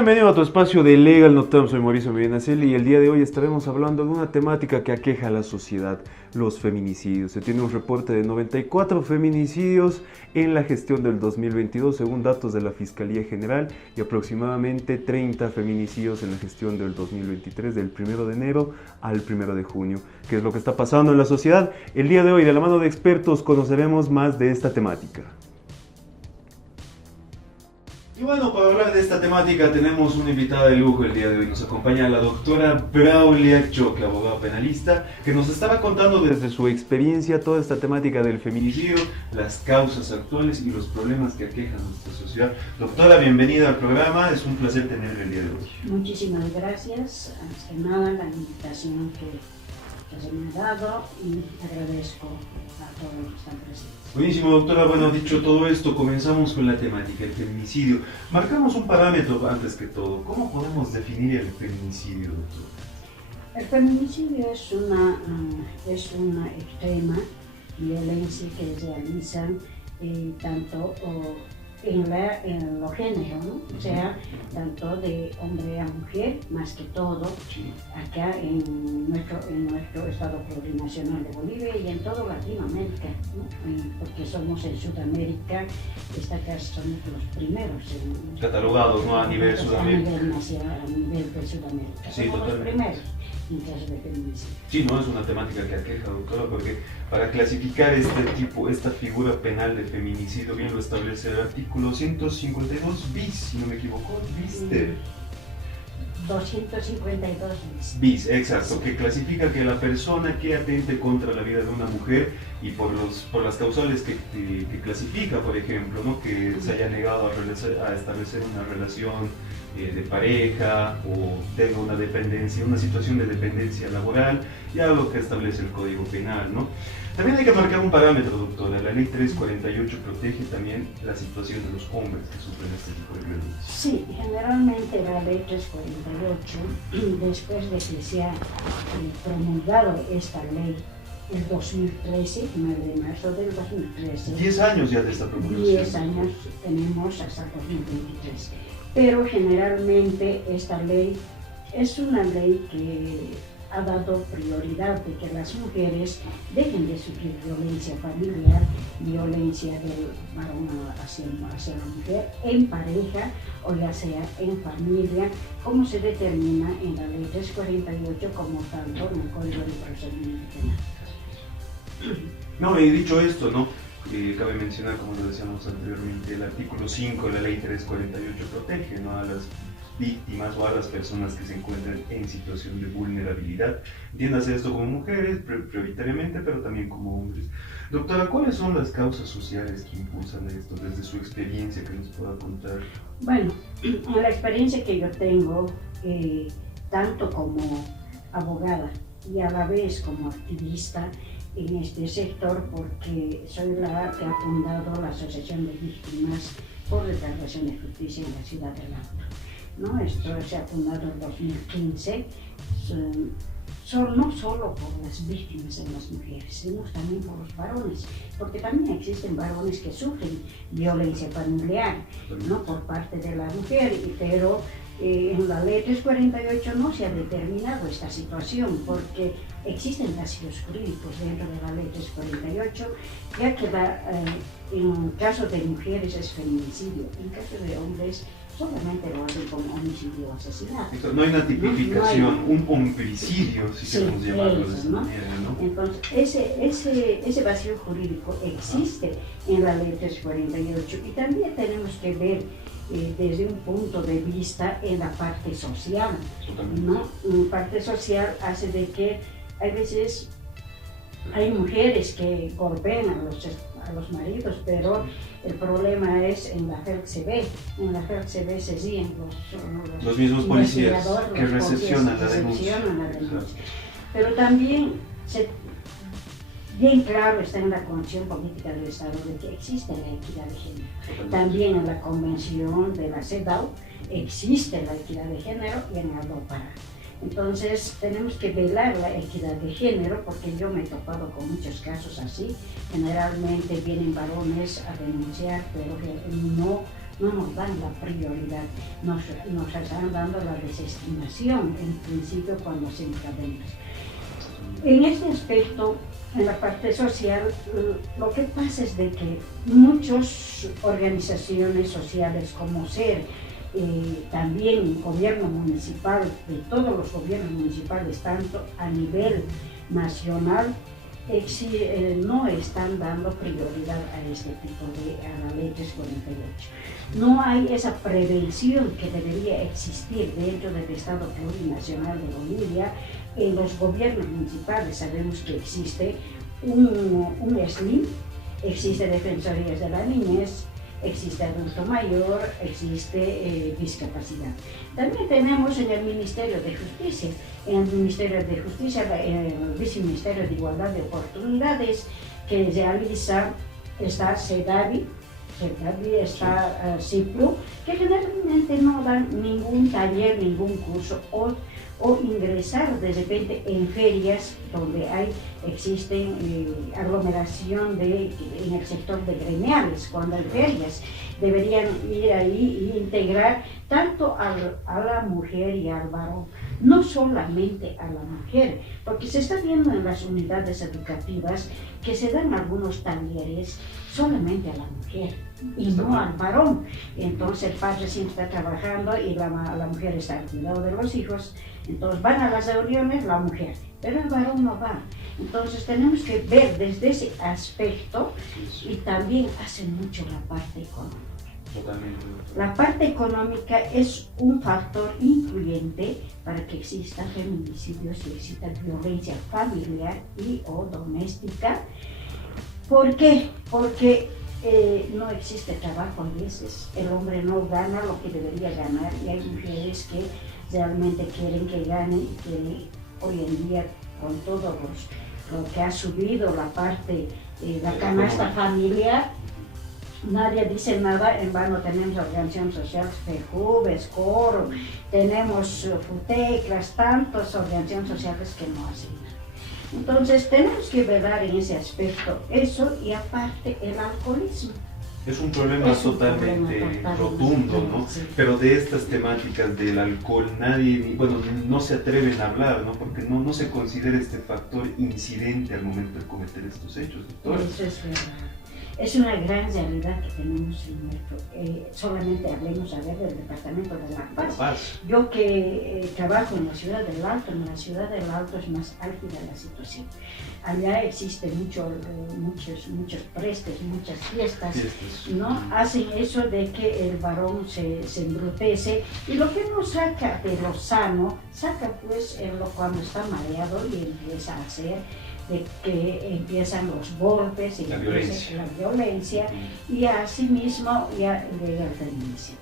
Bienvenido a tu espacio de Legal No Term, soy Mauricio Medinaceli y el día de hoy estaremos hablando de una temática que aqueja a la sociedad, los feminicidios. Se tiene un reporte de 94 feminicidios en la gestión del 2022 según datos de la Fiscalía General y aproximadamente 30 feminicidios en la gestión del 2023 del 1 de enero al 1 de junio. ¿Qué es lo que está pasando en la sociedad? El día de hoy, de la mano de expertos, conoceremos más de esta temática. Y bueno, para hablar de esta temática tenemos una invitada de lujo el día de hoy. Nos acompaña la doctora Braulia Choque, abogada penalista, que nos estaba contando desde su experiencia toda esta temática del feminicidio, las causas actuales y los problemas que aquejan a nuestra sociedad. Doctora, bienvenida al programa, es un placer tenerla el día de hoy. Muchísimas gracias, antes que nada la invitación que se me ha dado y agradezco a todos los que están presentes. Buenísimo, doctora. Bueno, dicho todo esto, comenzamos con la temática, el feminicidio. Marcamos un parámetro antes que todo. ¿Cómo podemos definir el feminicidio, doctora? El feminicidio es una extrema violencia que realizan tanto en lo género, ¿no? O sea, tanto de hombre a mujer, más que todo, Sí. acá en nuestro estado plurinacional de Bolivia y en toda Latinoamérica, ¿no? Porque somos en Sudamérica, somos los primeros Catalogados, ¿no? A nivel Sudamérica. a nivel de Sudamérica, Sí, somos los totalmente. primeros en caso de feminicidio. Sí, no es una temática que aqueja, doctora, porque para clasificar esta figura penal de feminicidio, bien lo establece el artículo 152 bis, si no me equivoco, bis de... 252 Bis, exacto, que clasifica que la persona que atente contra la vida de una mujer y por las causales que clasifica, por ejemplo, ¿no? Que se haya negado a establecer una relación de pareja o tenga una dependencia, una situación de dependencia laboral, ya lo que establece el Código Penal, ¿no? También hay que marcar un parámetro, doctora. La ley 348 protege también la situación de los hombres que sufren este tipo de violencia. Sí, generalmente la ley 348, después de que se ha promulgado esta ley el 2013, 9 de marzo del 2013, 10 años ya de esta promulgación. 10 años tenemos hasta el 2023. Pero generalmente esta ley es una ley que ha dado prioridad de que las mujeres dejen de sufrir violencia familiar, violencia del varón hacia la mujer, en pareja o ya sea en familia, como se determina en la ley 348 como tanto en el Código de Procedimiento Penal. No, y dicho esto, ¿no? Cabe mencionar, como lo decíamos anteriormente, el artículo 5 de la ley 348 protege, ¿no? A las víctimas o a las personas que se encuentran en situación de vulnerabilidad. Entiéndase esto como mujeres, prioritariamente, pero también como hombres. Doctora, ¿cuáles son las causas sociales que impulsan esto desde su experiencia que nos pueda contar? Bueno, la experiencia que yo tengo, tanto como abogada y a la vez como activista en este sector, porque soy la que ha fundado la Asociación de Víctimas por Restauración de Justicia en la ciudad de Lima, ¿no? Esto se ha fundado en 2015, no solo por las víctimas de las mujeres, sino también por los varones, porque también existen varones que sufren violencia familiar, ¿no? Por parte de la mujer, pero en la ley 348 no se ha determinado esta situación, porque existen vacíos jurídicos dentro de la ley 348, ya que en caso de mujeres es feminicidio, en caso de hombres solamente lo hacen como homicidio o asesinato. No hay una tipificación, No hay. un homicidio, si queremos llamarlo de esa manera, ¿no? Entonces, ese vacío jurídico existe en la ley 348 y también tenemos que ver desde un punto de vista en la parte social, ¿no? En parte social hace de que hay veces hay mujeres que golpean a los maridos, pero el problema es en la FELCB. En la FELCB se siguen los mismos policías investigadores, que los recepcionan la recepcionan la denuncia. denuncia. Pero también bien claro está en la Constitución Política del Estado de que existe la equidad de género. También en la Convención de la CEDAW existe la equidad de género y en la DOPARA. Entonces tenemos que velar la equidad de género, porque yo me he topado con muchos casos así. Generalmente vienen varones a denunciar, pero no no nos dan la prioridad, nos están dando la desestimación en principio cuando se encadenan. En este aspecto, en la parte social, lo que pasa es de que muchas organizaciones sociales como SER, también gobierno municipal, de todos los gobiernos municipales, tanto a nivel nacional, no están dando prioridad a este tipo a la ley 348. No hay esa prevención que debería existir dentro del Estado Plurinacional de Bolivia. En los gobiernos municipales sabemos que existe un SLIM, existe Defensorías de la Niñez, existe adulto mayor, existe discapacidad. También tenemos en el Ministerio de Justicia, en el Viceministerio de Igualdad de Oportunidades, que realiza, está CEDAVI, está CIPLU, que generalmente no dan ningún taller, ningún curso o ingresar de repente en ferias donde existen aglomeración en el sector de gremiales. Cuando hay ferias deberían ir ahí e integrar tanto a la mujer y al varón, no solamente a la mujer, porque se está viendo en las unidades educativas que se dan algunos talleres solamente a la mujer y no al varón. Entonces el padre siempre está trabajando y la mujer está al cuidado de los hijos. Entonces van a las reuniones la mujer, pero el varón no va. Entonces tenemos que ver desde ese aspecto y también hace mucho la parte económica. Totalmente. La parte económica es un factor influyente para que exista feminicidios y exista violencia familiar o doméstica. ¿Por qué? Porque no existe trabajo a veces, el hombre no gana lo que debería ganar y hay mujeres que realmente quieren que gane y que hoy en día con todo lo que ha subido la parte, la canasta familiar, nadie dice nada, en vano tenemos organizaciones sociales, FEJUV, SCORO, tenemos FUTECLAS, tantas organizaciones sociales que no hacen nada. Entonces tenemos que velar en ese aspecto eso y aparte el alcoholismo. Es un problema totalmente rotundo, ¿no? Sí. Pero de estas temáticas del alcohol nadie, no se atreven a hablar, ¿no? Porque no se considera este factor incidente al momento de cometer estos hechos, doctor. Eso es verdad. Es una gran realidad que tenemos en nuestro, solamente hablemos a ver del departamento de La Paz. Yo que trabajo en la ciudad del Alto, en la ciudad del Alto es más álgida la situación. Allá existen muchos prestes, muchas fiestas, ¿no? Hacen eso de que el varón se embrutece y lo que no saca de lo sano, saca pues cuando está mareado y empieza a hacer de que empiezan los golpes y la violencia y así mismo ya llega el feminicidio.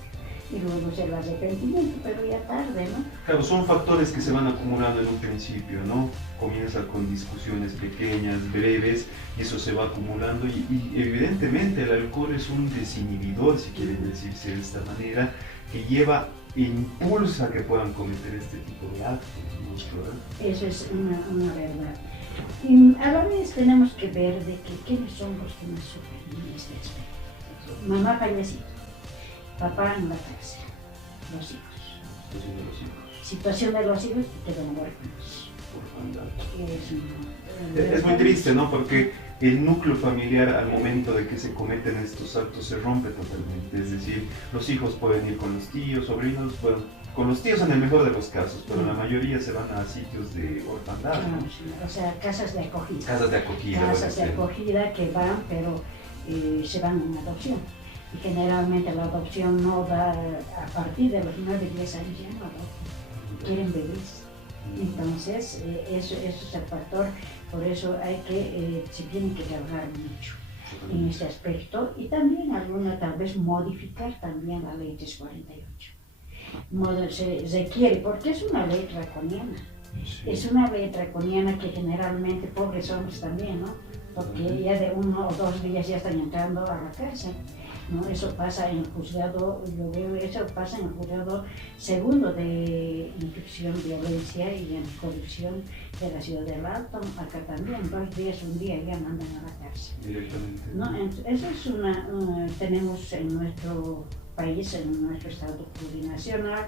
Y luego el arrepentimiento, pero ya tarde, ¿no? Claro, son factores que se van acumulando en un principio, ¿no? Comienza con discusiones pequeñas, breves, y eso se va acumulando y evidentemente el alcohol es un desinhibidor, si quieren decirse de esta manera, que lleva e impulsa a que puedan cometer este tipo de actos, ¿no? Eso es una verdad. Y a la vez tenemos que ver de que quiénes son los que más sufren en este aspecto. Mamá fallecida, papá en la cárcel, los hijos. Situación de los hijos que quedan huérfanos. Es muy triste, ¿no? Porque el núcleo familiar al momento de que se cometen estos actos se rompe totalmente. Es decir, los hijos pueden ir con los tíos, sobrinos, bueno, con los tíos en el mejor de los casos, pero la mayoría se van a sitios de orfandad, ¿no? O sea, casas de acogida. Casas de acogida. Casas de acogida que van, pero se van en adopción. Y generalmente la adopción no da, a partir de los 9, 10 años ya no adoptan, quieren bebés. Entonces, eso es el factor, por eso se tiene que trabajar mucho en este aspecto y también tal vez modificar también la ley 348. Se requiere, porque es una ley draconiana, es una ley draconiana que generalmente pobres hombres también, ¿no? Porque ya de 1 o 2 días ya están entrando a la cárcel, ¿no? Eso pasa en el juzgado, yo veo eso pasa en el juzgado segundo de infracción, violencia y anticorrupción de la ciudad del Alto, acá también, 2 días, 1 día ya mandan a la cárcel. Directamente. ¿No? Eso es tenemos en nuestro país, en nuestro Estado plurinacional,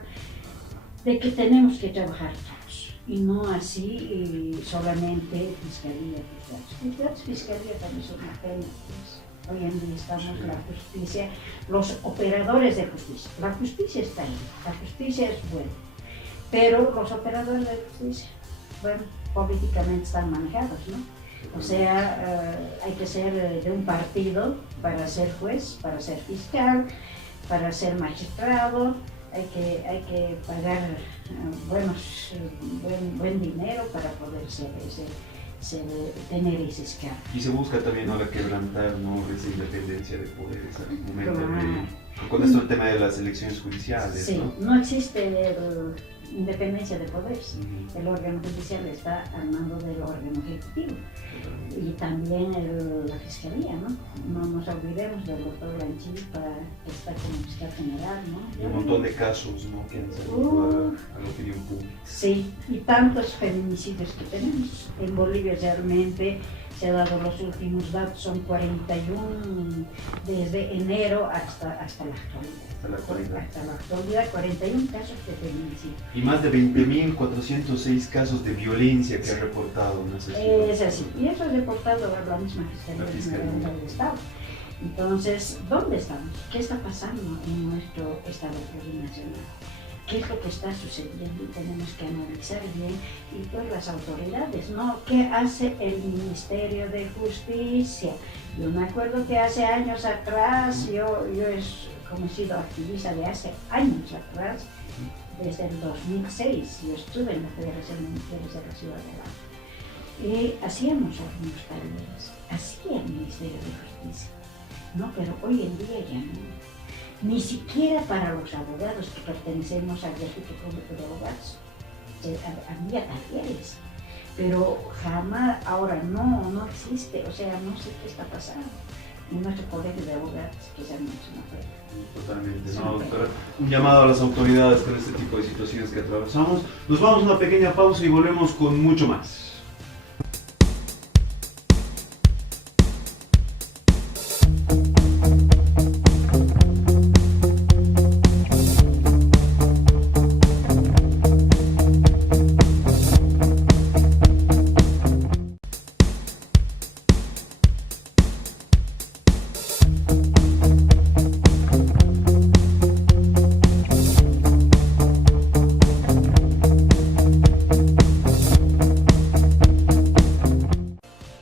de que tenemos que trabajar todos y no así solamente fiscalía, fiscalía también es una pena. Pues. Hoy en día estamos la justicia, los operadores de justicia. La justicia está ahí, la justicia es buena, pero los operadores de justicia, bueno, políticamente están manejados, ¿no? O sea, hay que ser de un partido para ser juez, para ser fiscal, para ser magistrado. Hay que pagar buen dinero para poder tener ese cargo. Y se busca también ahora quebrantar, ¿no?, esa independencia de poderes al momento Claro. con esto el tema de las elecciones judiciales, Sí, ¿no? no existe independencia de poderes. El órgano judicial está al mando del órgano ejecutivo. Y también la fiscalía, ¿no? No nos olvidemos del doctor Lanchipa, que está como fiscal general, ¿no? Y un montón de casos, ¿no?, que han salido a la opinión pública. Sí, y tantos feminicidios que tenemos. En Bolivia realmente se ha dado los últimos datos, son 41 desde enero hasta la actualidad. Hasta la actualidad, 41 casos de feminicidio. Y más de 20.406 casos de violencia que ha reportado, ¿no? Es así, y eso es reportado a la misma Fiscalía General del Estado. Entonces, ¿dónde estamos? ¿Qué está pasando en nuestro Estado plurinacional? ¿Qué es lo que está sucediendo? Y tenemos que analizar bien, y pues las autoridades, ¿no? ¿Qué hace el Ministerio de Justicia? Yo me acuerdo que hace años atrás, yo he sido activista de hace años atrás, desde el 2006, yo estuve en la Federación de Mujeres de la Ciudad de La Paz. Y hacíamos algunos talleres, hacía el Ministerio de Justicia, ¿no? Pero hoy en día ya no. Ni siquiera para los abogados que pertenecemos al Registro Público de Abogados. Había talleres, pero jamás, ahora no existe, o sea, no sé qué está pasando. En nuestro colegio de abogados, que ya no es una pena. Totalmente, ¿no, doctora? Un llamado a las autoridades con este tipo de situaciones que atravesamos. Nos vamos a una pequeña pausa y volvemos con mucho más.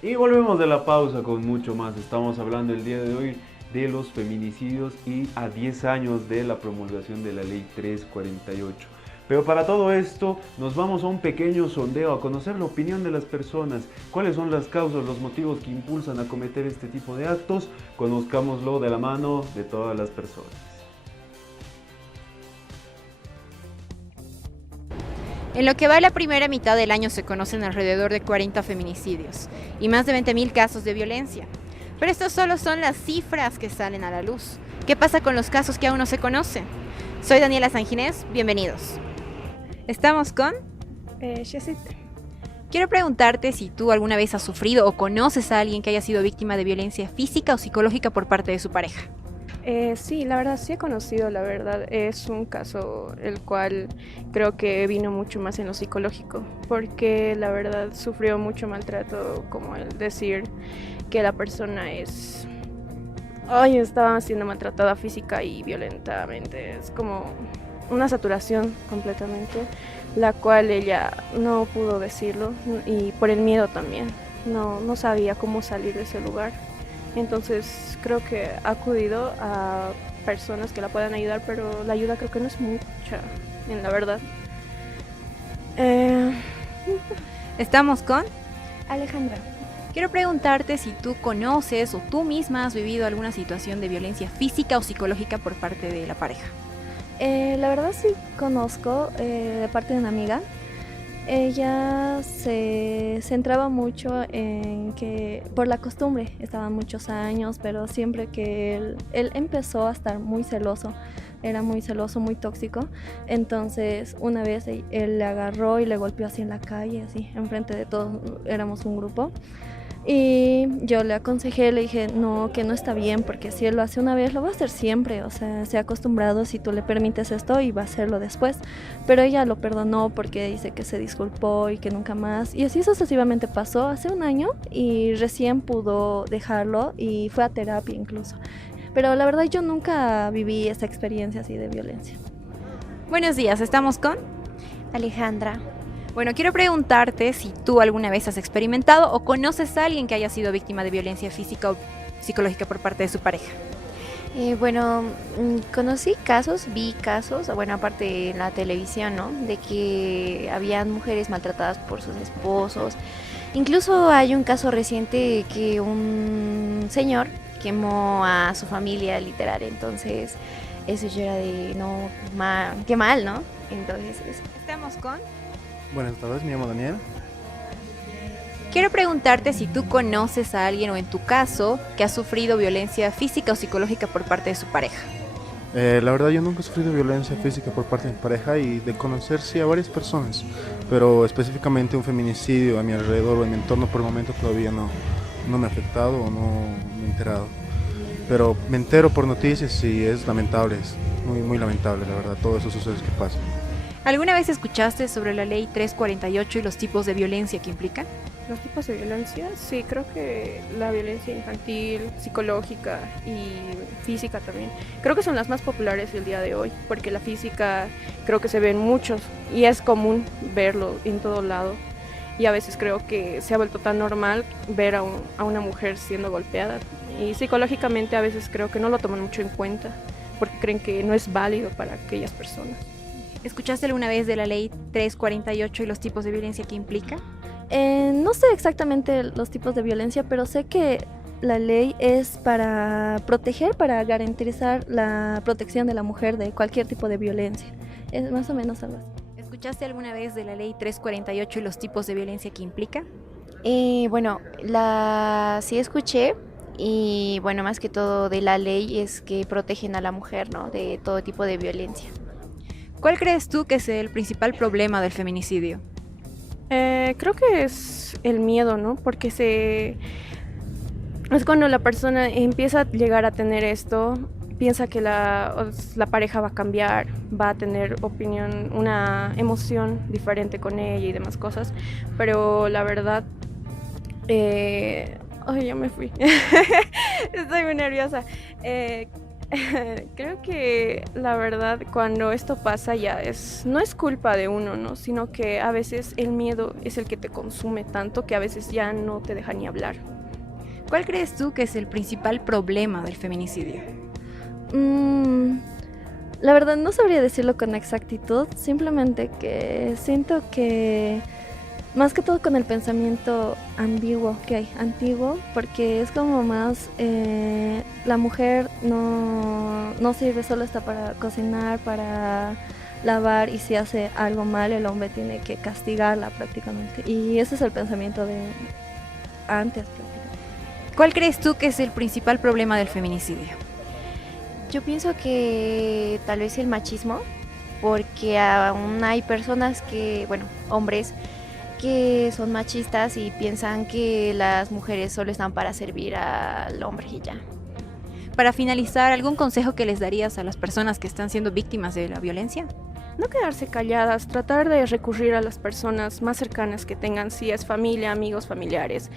Y volvemos de la pausa con mucho más. Estamos hablando el día de hoy de los feminicidios y a 10 años de la promulgación de la Ley 348. Pero para todo esto nos vamos a un pequeño sondeo, a conocer la opinión de las personas, cuáles son las causas, los motivos que impulsan a cometer este tipo de actos. Conozcámoslo de la mano de todas las personas. En lo que va de la primera mitad del año se conocen alrededor de 40 feminicidios y más de 20.000 casos de violencia. Pero estos solo son las cifras que salen a la luz. ¿Qué pasa con los casos que aún no se conocen? Soy Daniela Sanginés, bienvenidos. Estamos con Yesit. Quiero preguntarte si tú alguna vez has sufrido o conoces a alguien que haya sido víctima de violencia física o psicológica por parte de su pareja. Sí, la verdad sí he conocido, la verdad es un caso el cual creo que vino mucho más en lo psicológico, porque la verdad sufrió mucho maltrato, como el decir que la persona estaba siendo maltratada física y violentamente, es como una saturación completamente, la cual ella no pudo decirlo y por el miedo también, no sabía cómo salir de ese lugar. Entonces creo que ha acudido a personas que la puedan ayudar, pero la ayuda creo que no es mucha, en la verdad. Estamos con Alejandra. Quiero preguntarte si tú conoces o tú misma has vivido alguna situación de violencia física o psicológica por parte de la pareja. La verdad sí conozco de parte de una amiga. Ella se centraba mucho en que, por la costumbre, estaban muchos años, pero siempre que él empezó a estar muy celoso, era muy celoso, muy tóxico, entonces una vez él le agarró y le golpeó así en la calle, así, enfrente de todos, éramos un grupo, Y yo le aconsejé, le dije, no, que no está bien, porque si él lo hace una vez, lo va a hacer siempre, o sea, se ha acostumbrado, si tú le permites esto, y va a hacerlo después. Pero ella lo perdonó porque dice que se disculpó y que nunca más. Y así sucesivamente pasó hace un año y recién pudo dejarlo y fue a terapia incluso. Pero la verdad yo nunca viví esta experiencia así de violencia. Buenos días, estamos con Alejandra. Bueno, quiero preguntarte si tú alguna vez has experimentado o conoces a alguien que haya sido víctima de violencia física o psicológica por parte de su pareja. Conocí casos, vi casos, bueno, aparte en la televisión, ¿no? De que habían mujeres maltratadas por sus esposos. Incluso hay un caso reciente que un señor quemó a su familia, literal. Entonces, eso yo era de, no, qué mal, ¿no? Entonces, eso. Estamos con... Buenas tardes, me llamo Daniel. Quiero preguntarte si tú conoces a alguien o en tu caso que ha sufrido violencia física o psicológica por parte de su pareja. La verdad yo nunca he sufrido violencia física por parte de mi pareja y de conocer sí a varias personas, pero específicamente un feminicidio a mi alrededor o en mi entorno por el momento todavía no me ha afectado o no me he enterado. Pero me entero por noticias y es lamentable, es muy, muy lamentable la verdad, todos esos sucesos que pasan. ¿Alguna vez escuchaste sobre la ley 348 y los tipos de violencia que implica? Los tipos de violencia, sí, creo que la violencia infantil, psicológica y física también. Creo que son las más populares el día de hoy, porque la física creo que se ve en muchos y es común verlo en todo lado. Y a veces creo que se ha vuelto tan normal ver a una mujer siendo golpeada. Y psicológicamente a veces creo que no lo toman mucho en cuenta, porque creen que no es válido para aquellas personas. ¿Escuchaste alguna vez de la ley 348 y los tipos de violencia que implica? No sé exactamente los tipos de violencia, pero sé que la ley es para proteger, para garantizar la protección de la mujer de cualquier tipo de violencia. Es más o menos algo así. ¿Escuchaste alguna vez de la ley 348 y los tipos de violencia que implica? Sí escuché y bueno, más que todo de la ley es que protegen a la mujer, ¿no? De todo tipo de violencia. ¿Cuál crees tú que es el principal problema del feminicidio? Creo que es el miedo, ¿no? Porque es cuando la persona empieza a llegar a tener esto, piensa que la pareja va a cambiar, va a tener una emoción diferente con ella y demás cosas, pero la verdad, ya me fui, estoy muy nerviosa. Creo que la verdad cuando esto pasa no es culpa de uno, ¿no? Sino que a veces el miedo es el que te consume tanto que a veces ya no te deja ni hablar. ¿Cuál crees tú que es el principal problema del feminicidio? La verdad no sabría decirlo con exactitud, simplemente que siento que más que todo con el pensamiento ambiguo que hay, antiguo, porque es como más, la mujer no sirve, solo está para cocinar, para lavar, y si hace algo mal el hombre tiene que castigarla prácticamente, y ese es el pensamiento de antes prácticamente. ¿Cuál crees tú que es el principal problema del feminicidio? Yo pienso que tal vez el machismo, porque aún hay personas hombres que son machistas y piensan que las mujeres solo están para servir al hombre y ya. Para finalizar, ¿algún consejo que les darías a las personas que están siendo víctimas de la violencia? No quedarse calladas, tratar de recurrir a las personas más cercanas que tengan, si es familia, amigos, familiares,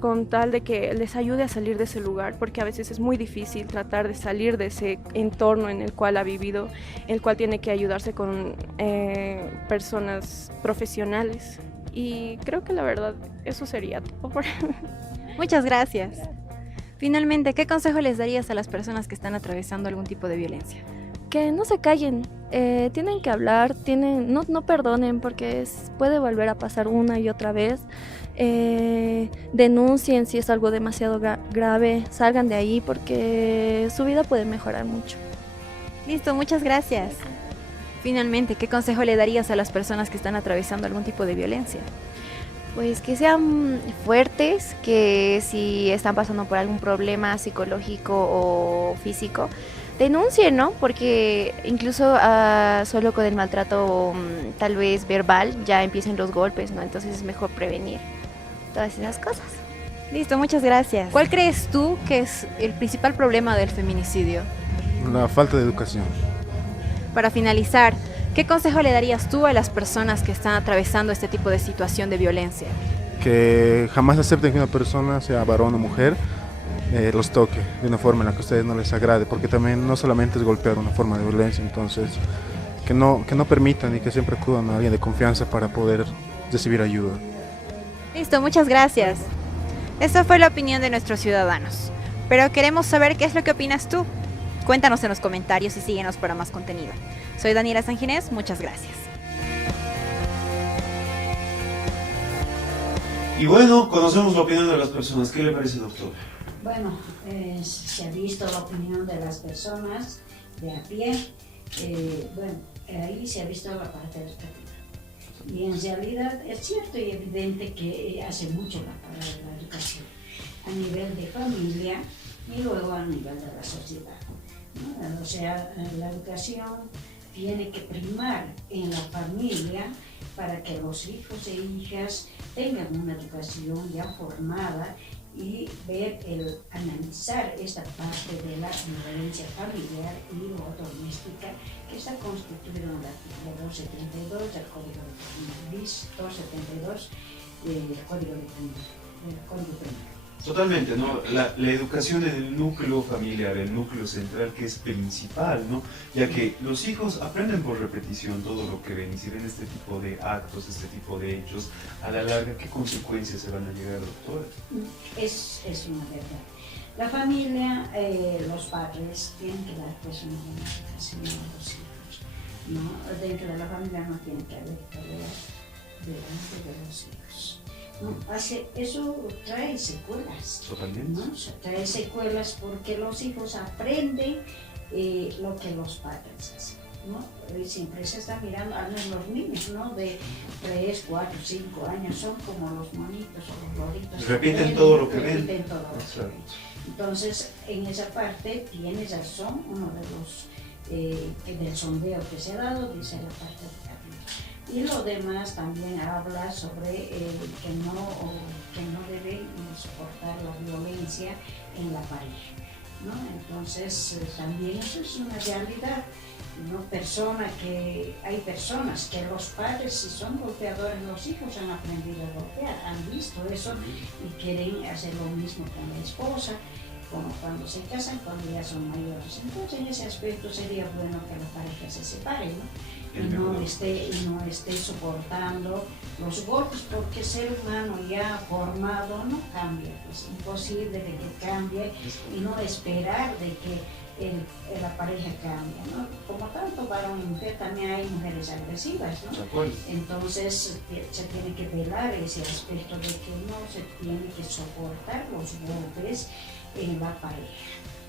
con tal de que les ayude a salir de ese lugar, porque a veces es muy difícil tratar de salir de ese entorno en el cual ha vivido, el cual tiene que ayudarse con personas profesionales. Y creo que la verdad eso sería todo. Muchas gracias. Finalmente, ¿qué consejo les darías a las personas que están atravesando algún tipo de violencia? Que no se callen, tienen que hablar, no perdonen, porque puede volver a pasar una y otra vez. Denuncien si es algo demasiado grave, salgan de ahí porque su vida puede mejorar mucho. Listo, muchas gracias. Finalmente, ¿qué consejo le darías a las personas que están atravesando algún tipo de violencia? Pues que sean fuertes, que si están pasando por algún problema psicológico o físico, denuncien, ¿no? Porque incluso solo con el maltrato tal vez verbal ya empiecen los golpes, ¿no? Entonces es mejor prevenir. todas esas cosas. Listo, muchas gracias. ¿Cuál crees tú que es el principal problema del feminicidio? La falta de educación. Para finalizar, ¿qué consejo le darías tú a las personas que están atravesando este tipo de situación de violencia? Que jamás acepten que una persona, sea varón o mujer, los toque de una forma en la que a ustedes no les agrade, porque también no solamente es golpear una forma de violencia, entonces que no permitan y que siempre acudan a alguien de confianza para poder recibir ayuda. Listo, muchas gracias. Esta fue la opinión de nuestros ciudadanos, pero queremos saber qué es lo que opinas tú. Cuéntanos en los comentarios y síguenos para más contenido. Soy Daniela Sanginés, muchas gracias. Y bueno, conocemos la opinión de las personas. ¿Qué le parece, doctor? Bueno, se ha visto la opinión de las personas de a pie. Bueno, ahí se ha visto la parte educativa. Y en realidad es cierto y evidente que hace mucho para la educación a nivel de familia y luego a nivel de la sociedad, ¿no? O sea, la educación tiene que primar en la familia para que los hijos e hijas tengan una educación ya formada y analizar esta parte de la violencia familiar y o doméstica que está constituida en el artículo 272 del Código de bis 272 del Código Penal. Totalmente, ¿no? La educación en el núcleo familiar, el núcleo central, que es principal, ¿no? Ya que los hijos aprenden por repetición todo lo que ven, y si ven este tipo de actos, este tipo de hechos, a la larga, ¿qué consecuencias se van a llegar, doctora? Es una verdad. La familia, los padres tienen que dar pues una buena educación a los hijos, ¿no? Dentro de la familia no tiene que haber peleas delante de los hijos. ¿No? Eso trae secuelas. Totalmente. ¿No? Trae secuelas porque los hijos aprenden lo que los padres hacen, ¿no? Y siempre se está mirando, a los niños, ¿no? De 3, 4, 5 años son como los monitos o los loritos. Repiten todo lo que ven. Repiten todo lo que ven. Entonces, en esa parte tienes razón, uno de los del sondeo que se ha dado dice la parte educativa. Y lo demás también habla sobre que no deben soportar la violencia en la pareja, ¿no? Entonces también eso es una realidad, ¿no? Hay personas que los padres, si son golpeadores, los hijos han aprendido a golpear, han visto eso y quieren hacer lo mismo con la esposa, como cuando se casan, cuando ya son mayores. Entonces en ese aspecto sería bueno que la pareja se separe, ¿no? Y no esté soportando los golpes, porque el ser humano ya formado no cambia, es imposible de que cambie y no esperar de que la pareja cambie, ¿no? Como tanto varón y mujer, también hay mujeres agresivas, ¿no? Entonces se tiene que velar ese aspecto de que no se tiene que soportar los golpes en la pareja.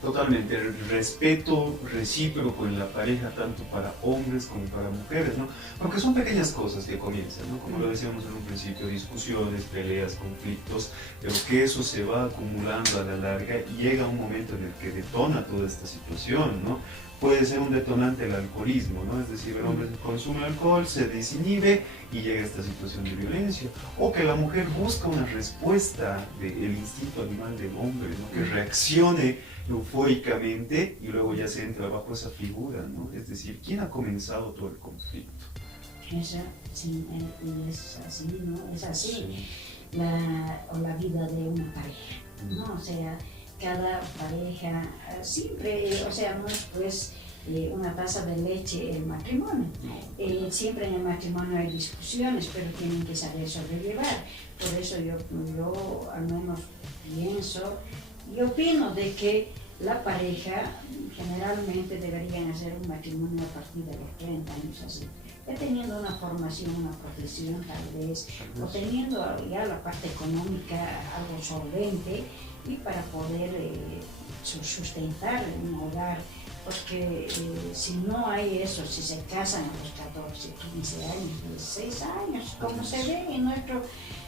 Totalmente, el respeto recíproco en la pareja, tanto para hombres como para mujeres, ¿no? Porque son pequeñas cosas que comienzan, ¿no? Como lo decíamos en un principio, discusiones, peleas, conflictos, pero que eso se va acumulando a la larga y llega un momento en el que detona toda esta situación, ¿no? Puede ser un detonante el alcoholismo, ¿no? Es decir, el hombre consume alcohol, se desinhibe y llega a esta situación de violencia. O que la mujer busca una respuesta del instinto animal del hombre, ¿no? Que reaccione eufóricamente y luego ya se entra bajo esa figura, ¿no? Es decir, ¿quién ha comenzado todo el conflicto? Sí, es así, ¿no? Es así Sí. la vida de una pareja, ¿no? O sea, cada pareja siempre, o sea, no es pues una taza de leche el matrimonio. Siempre en el matrimonio hay discusiones, pero tienen que saber sobrellevar. Por eso yo al menos pienso y opino de que la pareja generalmente deberían hacer un matrimonio a partir de los 30 años así. Ya teniendo una formación, una profesión tal vez, o teniendo ya la parte económica algo solvente y para poder sustentar un hogar, porque si no hay eso, si se casan a los 14, 15 años, 16 años, como se ve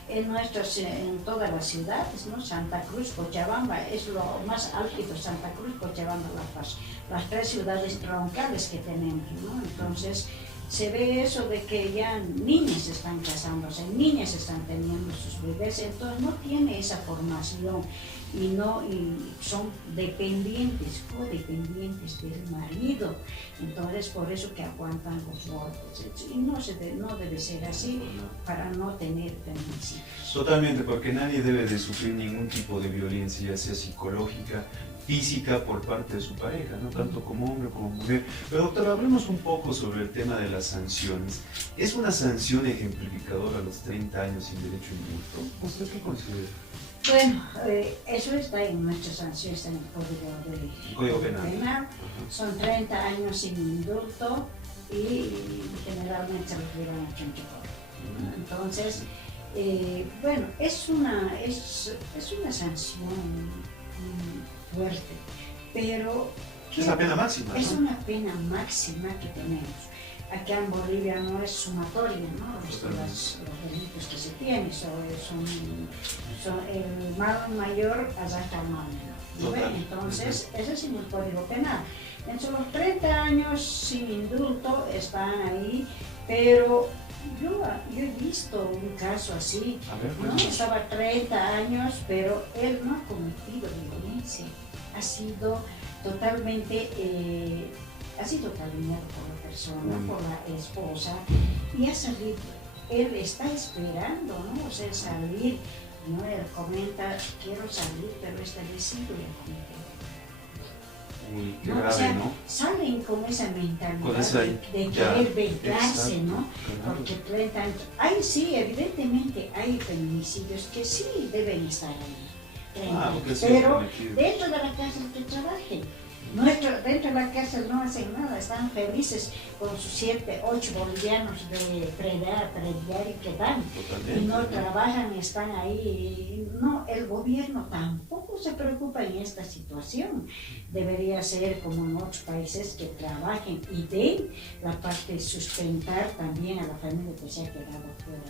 en todas las ciudades, ¿no? Santa Cruz, Cochabamba es lo más álgido, Santa Cruz, Cochabamba, La Paz, las 3 ciudades troncales que tenemos, ¿no? Entonces se ve eso de que ya niñas están casándose, niñas están teniendo sus bebés, entonces no tiene esa formación y son dependientes, codependientes del marido, entonces por eso que aguantan los golpes, y no debe ser así para no tener feminicidios. Totalmente, porque nadie debe de sufrir ningún tipo de violencia, ya sea psicológica, física, por parte de su pareja, ¿no? Tanto como hombre como mujer. Pero doctor, hablemos un poco sobre el tema de las sanciones. ¿Es una sanción ejemplificadora a los 30 años sin derecho a indulto? ¿Usted qué considera? Bueno, eso está en nuestra sanción, está en el Código Penal. Son 30 años sin indulto y generalmente se los llevan a 84. Entonces, bueno, es una sanción fuerte, pero es la pena máxima, ¿no? Es una pena máxima que tenemos. Acá en Bolivia no es sumatoria, ¿no? Los delitos que se tienen son el mal mayor hasta el mal menor. Entonces, ese es en el Código Penal. Entonces, los 30 años sin indulto están ahí, pero yo he visto un caso así, ¿no? Estaba 30 años, pero él no ha cometido violencia, ha sido totalmente calumniado por la persona, por la esposa, y ha salido. Él está esperando, ¿no? O sea, salir, ¿no? Él comenta, quiero salir, pero esta vez sí voy a cometer. Uy, qué ¿no? grave, O sea, ¿no? salen con esa mentalidad con esa, de querer vengarse, exacto, ¿no? claro. Porque 30 años, hay sí, evidentemente hay feminicidios que sí deben estar ahí, 30 años, pero dentro de la cárcel que trabajen. Dentro de la cárcel no hacen nada, están felices con sus 7, 8 bolivianos de prediario que dan. Totalmente, Y no trabajan, están ahí. No, el gobierno tampoco se preocupa en esta situación. Debería ser como en otros países que trabajen y den la parte de sustentar también a la familia que se ha quedado fuera.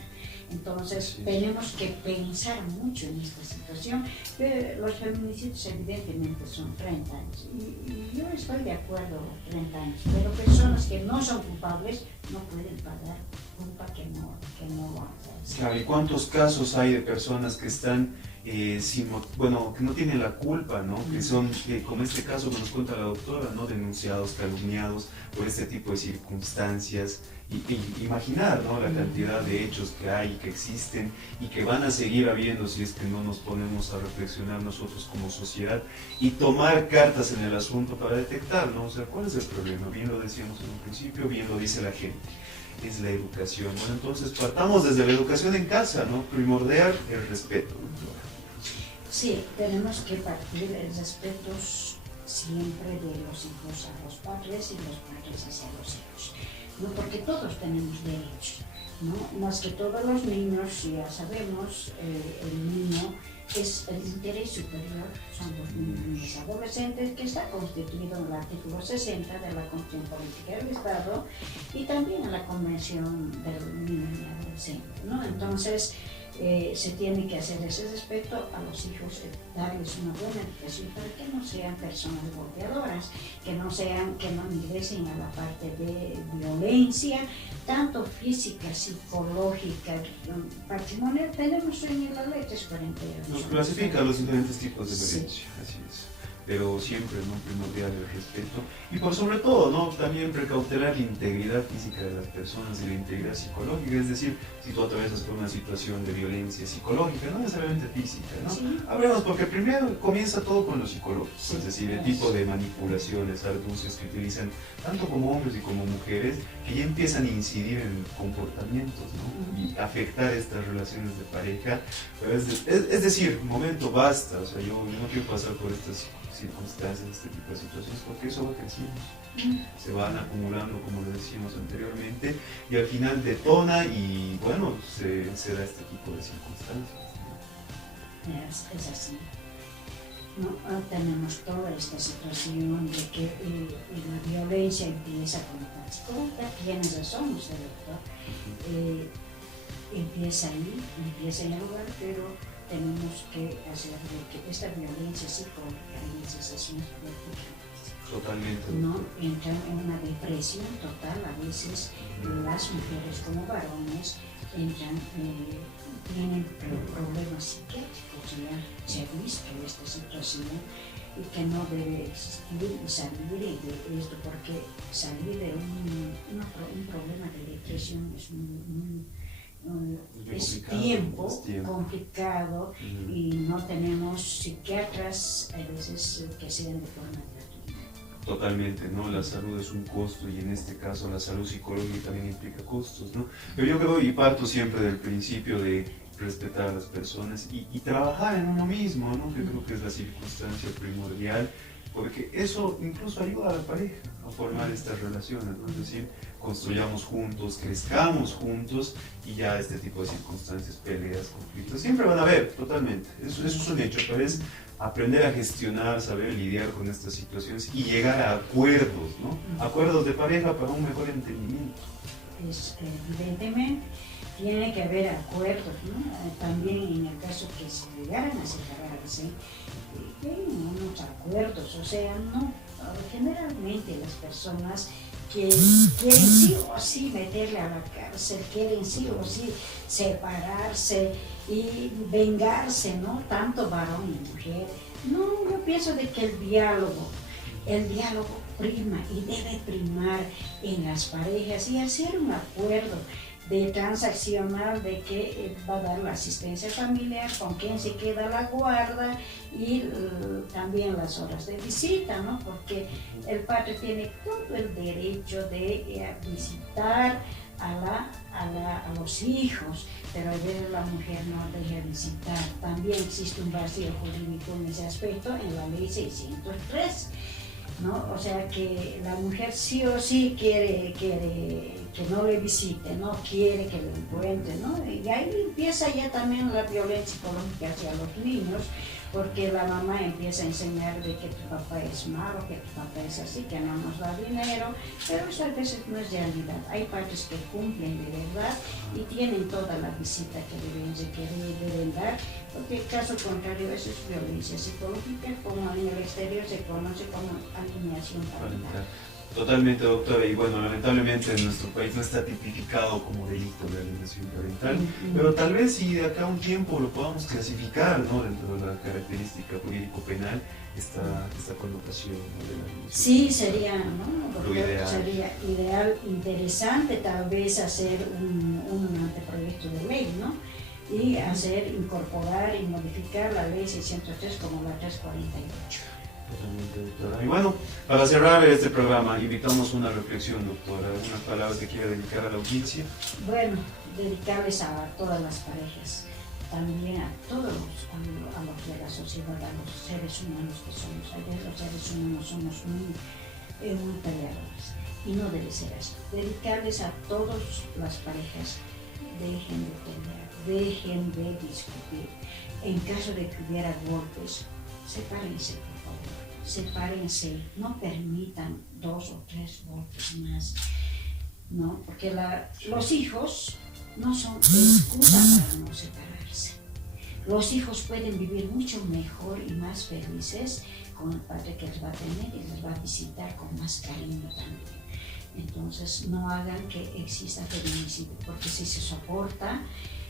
Entonces tenemos que pensar mucho en esta situación. Los feminicidios evidentemente son 30 años y yo estoy de acuerdo 30 años, pero personas que no son culpables no pueden pagar culpa que no lo hacen. Claro, ¿y cuántos casos hay de personas que están que no tienen la culpa, ¿no? Que son, como este caso que nos cuenta la doctora, ¿no? Denunciados, calumniados por este tipo de circunstancias. Y imaginar, ¿no? La cantidad de hechos que hay, que existen y que van a seguir habiendo si es que no nos ponemos a reflexionar nosotros como sociedad y tomar cartas en el asunto para detectar, ¿no? O sea, ¿cuál es el problema? Bien lo decíamos en un principio, bien lo dice la gente. Es la educación. Bueno, entonces partamos desde la educación en casa, ¿no? Primordial el respeto. Sí, tenemos que partir el respeto siempre de los hijos a los padres y los padres hacia los hijos, ¿no? Porque todos tenemos derechos, ¿no? Más que todos los niños, ya sabemos, el niño es el interés superior, son los niños adolescentes, que está constituido en el artículo 60 de la Constitución Política del Estado y también en la Convención del Niño y Adolescente, ¿no? Entonces, se tiene que hacer ese respeto a los hijos, darles una buena educación para que no sean personas golpeadoras, que no ingresen a la parte de violencia, tanto física, psicológica, patrimonial. Tenemos en la ley 348. Nos clasifica los diferentes tipos de violencia, así es. Pero siempre, ¿no? Primordial el respeto y por sobre todo, ¿no? También precautelar la integridad física de las personas y la integridad psicológica, es decir, si tú atravesas por una situación de violencia psicológica, no necesariamente física, ¿no? Sí. Hablemos, porque primero comienza todo con lo psicológico, es decir, el tipo de manipulaciones, argucias que utilizan tanto como hombres y como mujeres, que ya empiezan a incidir en comportamientos, ¿no? Y afectar estas relaciones de pareja, pero es decir, momento, basta, o sea, yo no quiero pasar por estas circunstancias, este tipo de situaciones, porque eso va creciendo, se van acumulando, como lo decíamos anteriormente, y al final detona y bueno, se da este tipo de circunstancias, ¿no? Es así. ¿No? Tenemos toda esta situación de que la violencia empieza con la psicología, tiene razón usted, doctor, empieza ahí, empieza en el hogar, pero tenemos que hacer de que esta violencia psicológica y sensaciones Totalmente. ¿no? Entran en una depresión total. A veces las mujeres como varones entran, tienen problemas psiquiátricos. Ya se ha visto esta situación y que no debe existir y salir de esto, porque salir de un problema de depresión es tiempo complicado y no tenemos psiquiatras a veces que sean de forma gratuita. Totalmente, ¿no? La salud es un costo y en este caso la salud psicológica también implica costos, ¿no? Pero yo creo y parto siempre del principio de respetar a las personas y trabajar en uno mismo, ¿no? Que creo que es la circunstancia primordial, porque eso incluso ayuda a la pareja a formar estas relaciones, ¿no? Es decir, construyamos juntos, crezcamos juntos y ya este tipo de circunstancias, peleas, conflictos, siempre van a haber, totalmente. Eso es un hecho, pero es aprender a gestionar, saber lidiar con estas situaciones y llegar a acuerdos, ¿no? Acuerdos de pareja para un mejor entendimiento. Evidentemente tiene que haber acuerdos, ¿no? También en el caso que se llegaran a separarse, tienen unos acuerdos, o sea, no, generalmente las personas que quieren sí o sí meterle a la cárcel, quieren sí o sí separarse y vengarse, ¿no? Tanto varón y mujer. No, yo pienso de que el diálogo prima y debe primar en las parejas y hacer un acuerdo de transaccional de que va a dar la asistencia familiar, con quién se queda la guarda y también las horas de visita, ¿no? Porque el padre tiene todo el derecho de visitar a los hijos, pero a veces la mujer no deja visitar. También existe un vacío jurídico en ese aspecto en la ley 603, ¿no? O sea que la mujer sí o sí quiere que no le visite, no quiere que lo encuentre, ¿no? Y ahí empieza ya también la violencia psicológica hacia los niños, porque la mamá empieza a enseñar de que tu papá es malo, que tu papá es así, que no nos da dinero, pero eso a veces no es realidad. Hay padres que cumplen de verdad y tienen toda la visita que deben dar, porque caso contrario eso es violencia psicológica, como en el exterior se conoce como alienación parental. Totalmente, doctora, y bueno, lamentablemente en nuestro país no está tipificado como delito de alienación parental, pero tal vez si de acá a un tiempo lo podamos clasificar, ¿no? Dentro de la característica jurídico-penal, esta connotación, ¿no? De la alienación. Sí, sería, ¿no? Ideal. Sería ideal, interesante tal vez hacer un anteproyecto de ley, ¿no? Y incorporar y modificar la ley 603 como la 348. Y bueno, para cerrar este programa, invitamos una reflexión, doctora, algunas palabras que quiera dedicar a la audiencia. Bueno, dedicarles a todas las parejas, también a todos a los de la sociedad, a los seres humanos que somos. A veces los seres humanos somos muy peleadores y no debe ser así. Dedicarles a todas las parejas, dejen de pelear, dejen de discutir. En caso de que hubiera golpes, sepárense, por favor. Sepárense, no permitan 2 o 3 golpes más, ¿no? Porque los hijos no son excusa para no separarse. Los hijos pueden vivir mucho mejor y más felices con el padre que les va a tener y les va a visitar con más cariño también. Entonces no hagan que exista feminicidio, porque si se soporta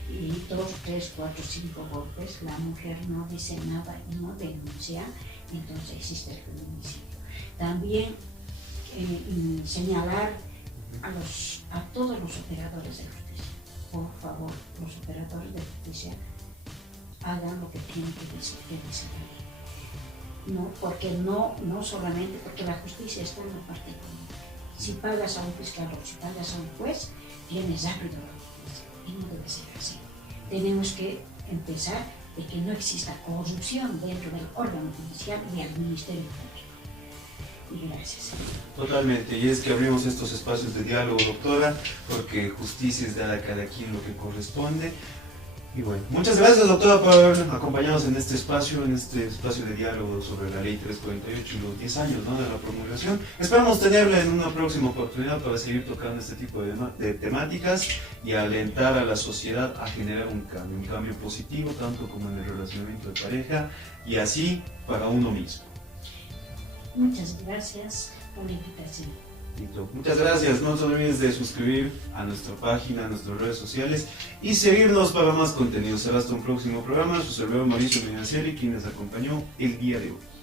y 2, 3, 4, 5 golpes, la mujer no dice nada y no denuncia, entonces existe el feminicidio. También señalar a todos los operadores de justicia. Por favor, los operadores de justicia hagan lo que tienen que decir la ley. No, porque no solamente, porque la justicia está en la parte económica. Si pagas a un fiscal o si pagas a un juez, tienes rápido la justicia. Y no debe ser así. Tenemos que empezar de que no exista corrupción dentro del órgano judicial y del Ministerio Público. Y gracias. Totalmente, y es que abrimos estos espacios de diálogo, doctora, porque justicia es dar a cada quien lo que corresponde. Y bueno, muchas gracias, doctora, por habernos acompañado en este espacio de diálogo sobre la ley 348 y los 10 años, ¿no?, de la promulgación. Esperamos tenerla en una próxima oportunidad para seguir tocando este tipo de temáticas y alentar a la sociedad a generar un cambio positivo, tanto como en el relacionamiento de pareja y así para uno mismo. Muchas gracias por la invitación. Listo. Muchas gracias, no te olvides de suscribir a nuestra página, a nuestras redes sociales y seguirnos para más contenido. Será hasta un próximo programa. Su servidor Mauricio Medinaceli, quien les acompañó el día de hoy.